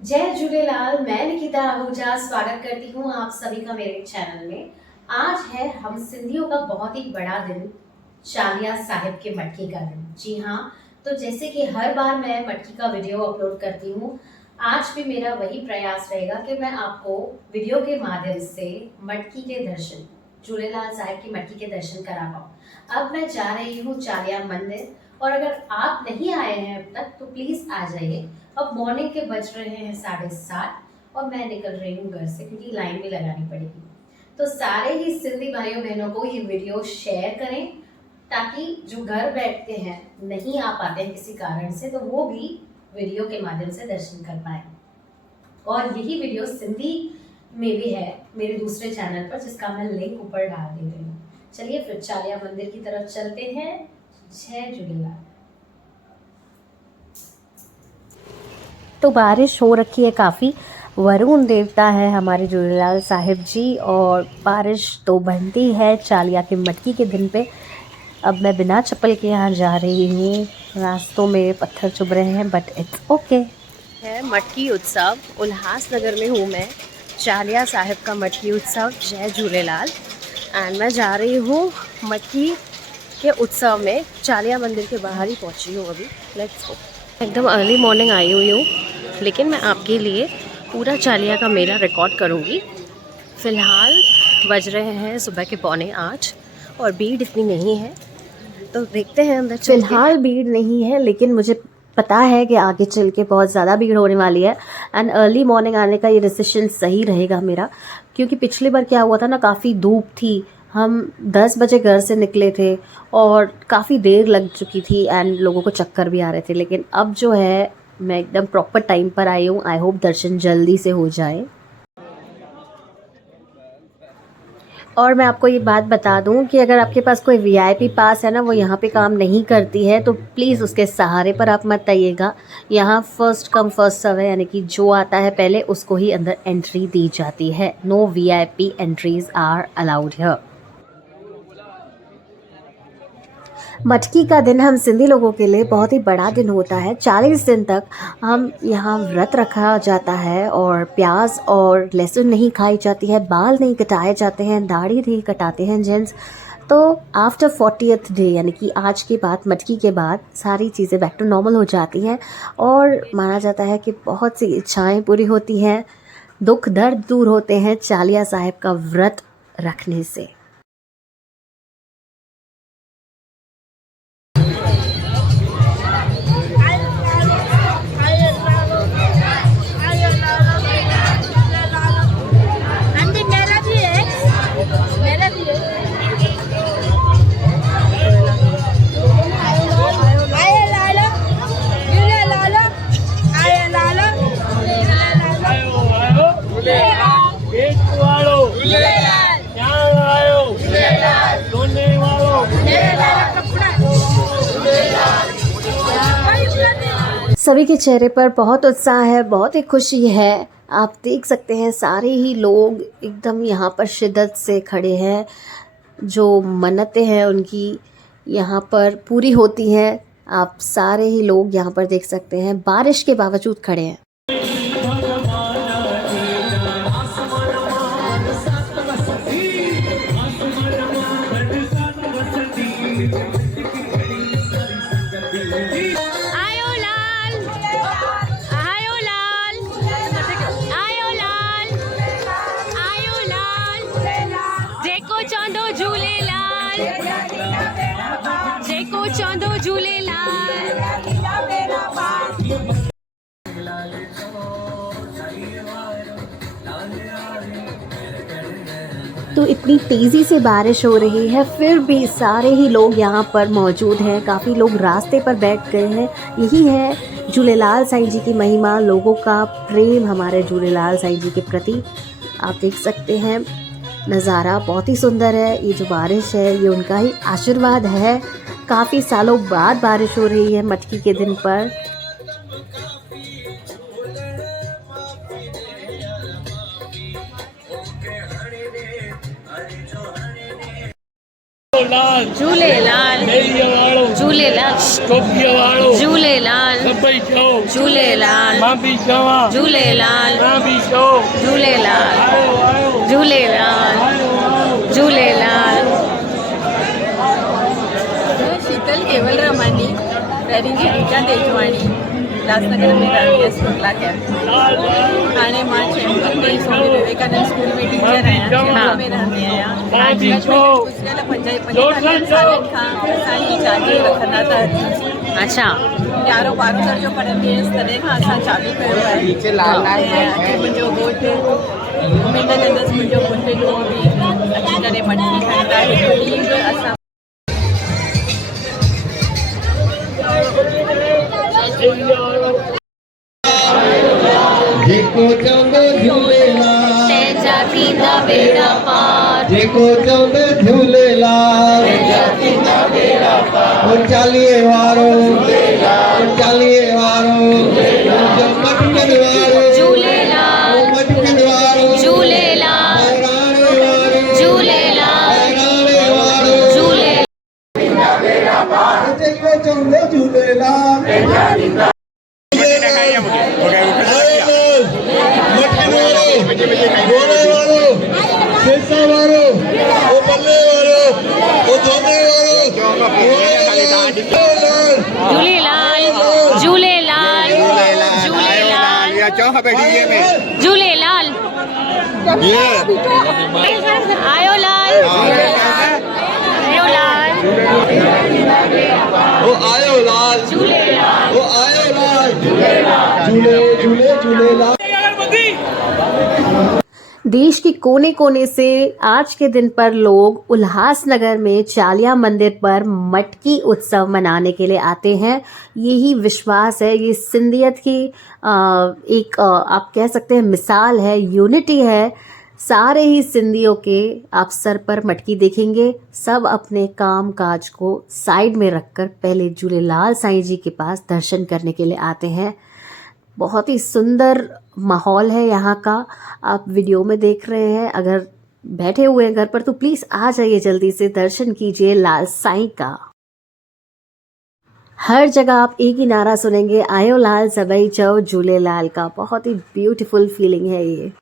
जय झूलेलाल। मैं निकिता आहूजा स्वागत करती हूँ आप सभी का मेरे चैनल में। आज है हम सिंधियों का बहुत ही बड़ा दिन, चालिया साहिब के मटकी का दिन। जी हाँ, तो जैसे कि हर बार मैं मटकी का वीडियो अपलोड करती हूँ, आज भी मेरा वही प्रयास रहेगा कि मैं आपको वीडियो के माध्यम से मटकी के दर्शन, झूलेलाल साहिब की मटकी के दर्शन करा पाऊँ। अब मैं जा रही हूँ चालिया मंदिर, और अगर आप नहीं आए हैं अब तक तो प्लीज़ आ जाइए। अब मॉर्निंग के बज रहे हैं 7:30 और मैं निकल रही हूँ घर से क्योंकि लाइन भी लगानी पड़ेगी। तो सारे ही सिंधी भाइयों बहनों को ये वीडियो शेयर करें ताकि जो घर बैठते हैं, नहीं आ पाते हैं किसी कारण से, तो वो भी वीडियो के माध्यम से दर्शन कर पाए। और यही वीडियो सिंधी में भी है मेरे दूसरे चैनल पर, जिसका मैं लिंक ऊपर डाल दे रही हूँ। चलिए फिर चालिया मंदिर की तरफ चलते हैं। जय झूलेलाल। तो बारिश हो रखी है काफ़ी। वरुण देवता है हमारे झूलेलाल साहिब जी, और बारिश तो बनती है चालिया के मटकी के दिन पे। अब मैं बिना चप्पल के यहाँ जा रही हूँ, रास्तों में पत्थर चुभ रहे हैं, बट इट्स ओके। है मटकी उत्सव, उल्लासनगर में हूँ मैं। चालिया साहिब का मटकी उत्सव, जय झूलेलाल। एंड मैं जा रही हूँ मटकी के उत्सव में। चालिया मंदिर के बाहर ही पहुँची हूँ अभी। Let's go. एकदम अर्ली मॉर्निंग आई हुई हूँ, लेकिन मैं आपके लिए पूरा चालिया का मेला रिकॉर्ड करूँगी। फ़िलहाल बज रहे हैं सुबह के 7:45 और भीड़ इतनी नहीं है, तो देखते हैं अंदर। फ़िलहाल भीड़ नहीं है, लेकिन मुझे पता है कि आगे चल के बहुत ज़्यादा भीड़ होने वाली है। एंड अर्ली मॉर्निंग आने का ये डिसीजन सही रहेगा मेरा, क्योंकि पिछली बार क्या हुआ था ना, काफ़ी धूप थी। हम 10 बजे घर से निकले थे और काफ़ी देर लग चुकी थी एंड लोगों को चक्कर भी आ रहे थे। लेकिन अब जो है मैं एकदम प्रॉपर टाइम पर आई हूँ। आई होप दर्शन जल्दी से हो जाए। और मैं आपको ये बात बता दूं कि अगर आपके पास कोई वीआईपी पास है ना, वो यहाँ पे काम नहीं करती है, तो प्लीज़ उसके सहारे पर आप मत आइएगा। यहाँ फर्स्ट कम फर्स्ट सर्व है, यानी कि जो आता है पहले उसको ही अंदर एंट्री दी जाती है। No VIP entries are allowed here. मटकी का दिन हम सिंधी लोगों के लिए बहुत ही बड़ा दिन होता है। 40 दिन तक हम यहाँ व्रत रखा जाता है और प्याज और लहसुन नहीं खाई जाती है, बाल नहीं कटाए जाते हैं, दाढ़ी नहीं कटाते हैं जेंट्स। तो आफ्टर 40th डे, यानी कि आज के बाद, मटकी के बाद, सारी चीज़ें बैक टू नॉर्मल हो जाती हैं और माना जाता है कि बहुत सी इच्छाएं पूरी होती हैं, दुख दर्द दूर होते हैं चालिया साहिब का व्रत रखने से। सभी के चेहरे पर बहुत उत्साह है, बहुत ही खुशी है। आप देख सकते हैं सारे ही लोग एकदम यहाँ पर शिद्दत से खड़े हैं। जो मन्नतें हैं उनकी यहाँ पर पूरी होती हैं। आप सारे ही लोग यहाँ पर देख सकते हैं, बारिश के बावजूद खड़े हैं। जेको चंदो झूलेलाल। तो इतनी तेज़ी से बारिश हो रही है, फिर भी सारे ही लोग यहाँ पर मौजूद हैं। काफ़ी लोग रास्ते पर बैठ गए हैं। यही है झूलेलाल साईं जी की महिमा, लोगों का प्रेम हमारे झूलेलाल साईं जी के प्रति। आप देख सकते हैं नज़ारा बहुत ही सुंदर है। ये जो बारिश है ये उनका ही आशीर्वाद है। काफ़ी सालों बाद बारिश हो रही है मटकी के दिन पर। झूलेलाल झूलेलाल। झूलेलाल झूलेलाल झूलेलाल झूलेलाल झूलेलाल झूलेलाल झूलेलाल शीतल केवल रमानी रैरिंग रीटा तेजवाणी उल्लासनगर में रहती है स्कूला कैंप हाणे मां चैम्बूर में स्वामी विवेकानंद स्कूल में टीचर आहियां चैम्बूर में रहंदी आहियां गुज़िरियल 45 सालनि खां असां ही चालीहो रखंदा था अच्छा 11 12 दर्जो पढ़ंदी हुयसि तॾहिं खां असां चालू कयो आहे अॼु मुंहिंजो घोटु उमेद कंदसि मुंहिंजो पुटु बि अची करे मटकी खाईंदा हिकु ॾींहुं बि असां जेको चवंदो झूलेलाल तेजा थींदा बेड़ा पार जेको चवंदो झूलेलाल ओ चालीहे वारो जो मटकन वारो झूलेलाल ओ मटकन वारो झूलेलाल राणे वारो झूलेलाल राणे वारो झूले जेको चवंदो झूलेलाल मटकन वारो गोरे वारो सेसा वारो ओ बल्ले वारो ओ धोने वारो झूलेलाल झूलेलाल झूलेलाल झूलेलाल आयो लाल आयो लाल ओ आयो लाल झूलेलाल ओ आयो लाल झूलेलाल देश के कोने कोने से आज के दिन पर लोग उल्लासनगर में चालिया मंदिर पर मटकी उत्सव मनाने के लिए आते हैं। यही विश्वास है, ये सिंधियत की एक आप कह सकते हैं मिसाल है, यूनिटी है। सारे ही सिंधियों के आप सर पर मटकी देखेंगे, सब अपने काम काज को साइड में रखकर पहले झूलेलाल साईं जी के पास दर्शन करने के लिए आते हैं। बहुत ही सुंदर माहौल है यहाँ का, आप वीडियो में देख रहे हैं। अगर बैठे हुए हैं घर पर तो प्लीज आ जाइए, जल्दी से दर्शन कीजिए लाल साईं का। हर जगह आप एक ही नारा सुनेंगे, आयो लाल सबई चओ झूलेलाल का। बहुत ही ब्यूटीफुल फीलिंग है ये।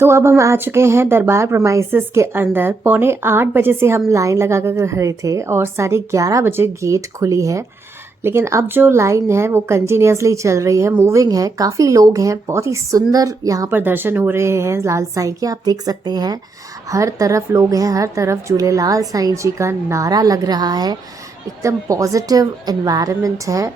तो अब हम आ चुके हैं दरबार प्रमाइसिस के अंदर। 7:45 बजे से हम लाइन लगा कर रहे थे और 11:30 बजे गेट खुली है, लेकिन अब जो लाइन है वो कंटिन्यूसली चल रही है, मूविंग है। काफ़ी लोग हैं, बहुत ही सुंदर यहाँ पर दर्शन हो रहे हैं लाल साईं के। आप देख सकते हैं हर तरफ लोग हैं, हर तरफ झूलेलाल साईं जी का नारा लग रहा है। एकदम पॉजिटिव एनवायरनमेंट है।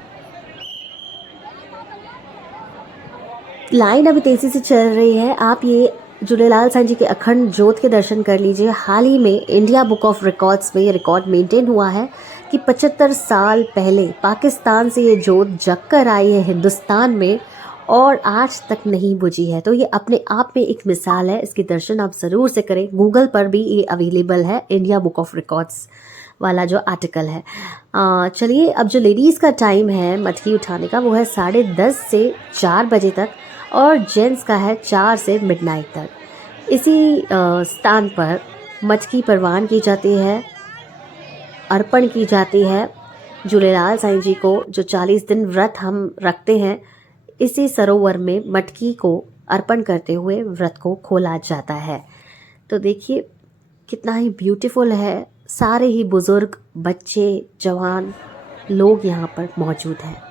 लाइन अभी तेज़ी से चल रही है। आप ये झूलेलाल साईं जी के अखंड ज्योत के दर्शन कर लीजिए। हाल ही में इंडिया बुक ऑफ रिकॉर्ड्स में ये रिकॉर्ड मेंटेन हुआ है कि 75 साल पहले पाकिस्तान से ये ज्योत जग कर आई है हिंदुस्तान में और आज तक नहीं बुझी है। तो ये अपने आप में एक मिसाल है, इसके दर्शन आप ज़रूर से करें। गूगल पर भी ये अवेलेबल है, इंडिया बुक ऑफ रिकॉर्ड्स वाला जो आर्टिकल है। चलिए, अब जो लेडीज़ का टाइम है मटकी उठाने का वो है 10:30 से 4 बजे तक और जेंट्स का है 4 से मिडनाइट तक। इसी स्थान पर मटकी परवान की जाती है, अर्पण की जाती है झूलेलाल साईं जी को। जो 40 दिन व्रत हम रखते हैं, इसी सरोवर में मटकी को अर्पण करते हुए व्रत को खोला जाता है। तो देखिए कितना ही ब्यूटीफुल है। सारे ही बुज़ुर्ग, बच्चे, जवान लोग यहाँ पर मौजूद हैं।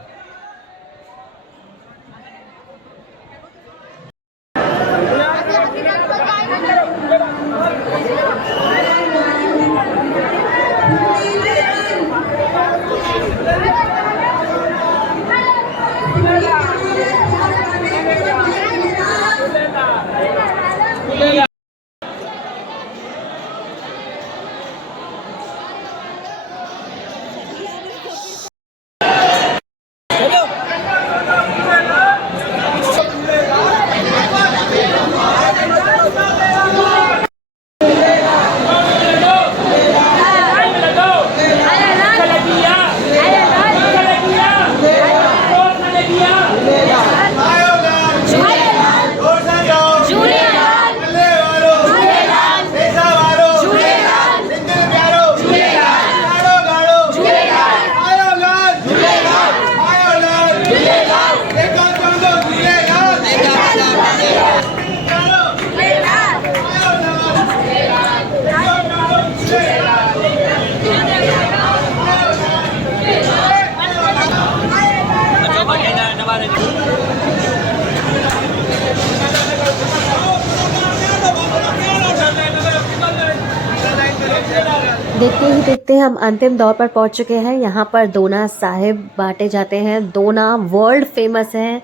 देखते ही देखते हम अंतिम दौर पर पहुंच चुके हैं। यहाँ पर दोना साहिब बांटे जाते हैं। दोना वर्ल्ड फेमस है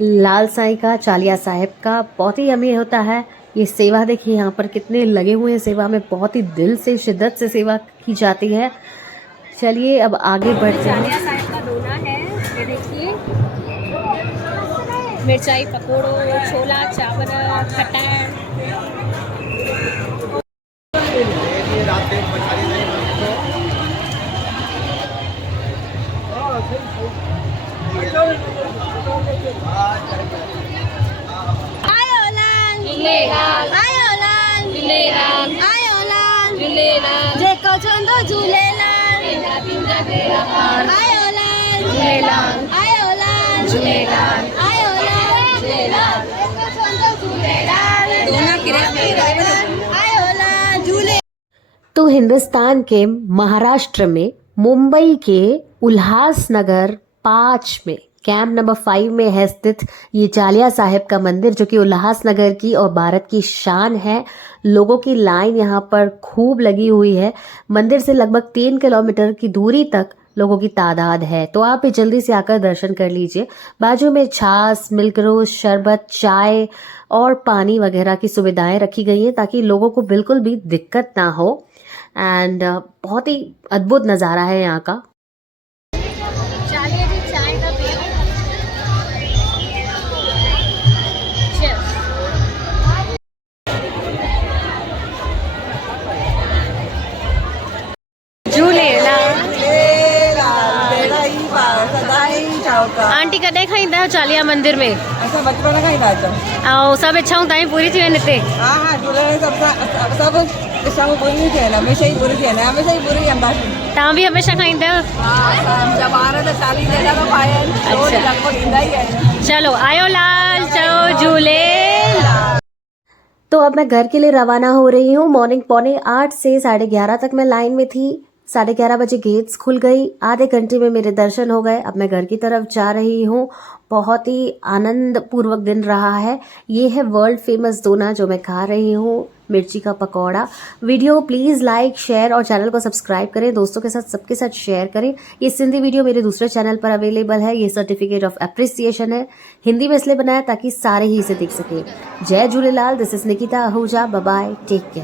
लाल साईं का, चालिया साहिब का, बहुत ही यमी होता है। ये सेवा देखिए यहाँ पर कितने लगे हुए हैं सेवा में, बहुत ही दिल से शिद्दत से सेवा की जाती है। चलिए अब आगे बढ़ते हैं। चालिया साहिब का दोना है, ये देखिए, मिर्चाई पकोड़ो, छोला चावल, खटाण। तो हिंदुस्तान के महाराष्ट्र में मुंबई के उल्हासनगर 5 में कैंप नंबर 5 में है स्थित ये चालिया साहिब का मंदिर, जो कि उल्हासनगर की और भारत की शान है। लोगों की लाइन यहाँ पर खूब लगी हुई है। मंदिर से लगभग 3 किलोमीटर की दूरी तक लोगों की तादाद है, तो आप भी जल्दी से आकर दर्शन कर लीजिए। बाजू में छाछ, मिल्क रोज, शरबत, चाय और पानी वगैरह की सुविधाएं रखी गई हैं ताकि लोगों को बिल्कुल भी दिक्कत ना हो। एंड बहुत ही अद्भुत नज़ारा है यहाँ का। चालिया जी चाय का पियो। आंटी कॾहिं खाईंदा आहियो चालिया मंदिर में? असां बचपन खां ई था अचूं। ऐं सभु इच्छाऊं तव्हां पूरी थी वञे हिते? हा हा, झूलेलाल सभु इच्छाऊं पूरी थियूं आहिनि, हमेशह ई पूरी थी आहिनि, हमेशह ई पूरी कंदासीं। तव्हां बि हमेशा खाईंदा आहियो? हा, मुंहिंजा ॿार त 40 जॻह था पाइनि, रोज़ लॻभॻि ईंदा ई आहिनि। चलो आयो लाल, चलो झूलेलाल। तो अब मैं घर के लिए रवाना हो रही हूँ। मॉर्निंग 8:45 से 11:30 तक मैं लाइन में थी। 11:30 बजे गेट्स खुल गई, आधे घंटे में मेरे दर्शन हो गए। अब मैं घर की तरफ जा रही हूँ। बहुत ही आनंद पूर्वक दिन रहा है। ये है वर्ल्ड फेमस दोना जो मैं खा रही हूँ, मिर्ची का pakora. Video please like, share और चैनल को सब्सक्राइब करें, दोस्तों के साथ, सबके साथ शेयर करें। ये सिंधी वीडियो मेरे दूसरे चैनल पर अवेलेबल है। ये सर्टिफिकेट ऑफ अप्रिसिएशन है, हिंदी में इसलिए बनाया ताकि सारे ही इसे देख सकें। जय Jhulelal. This is Nikita Ahuja. Bye bye, take care.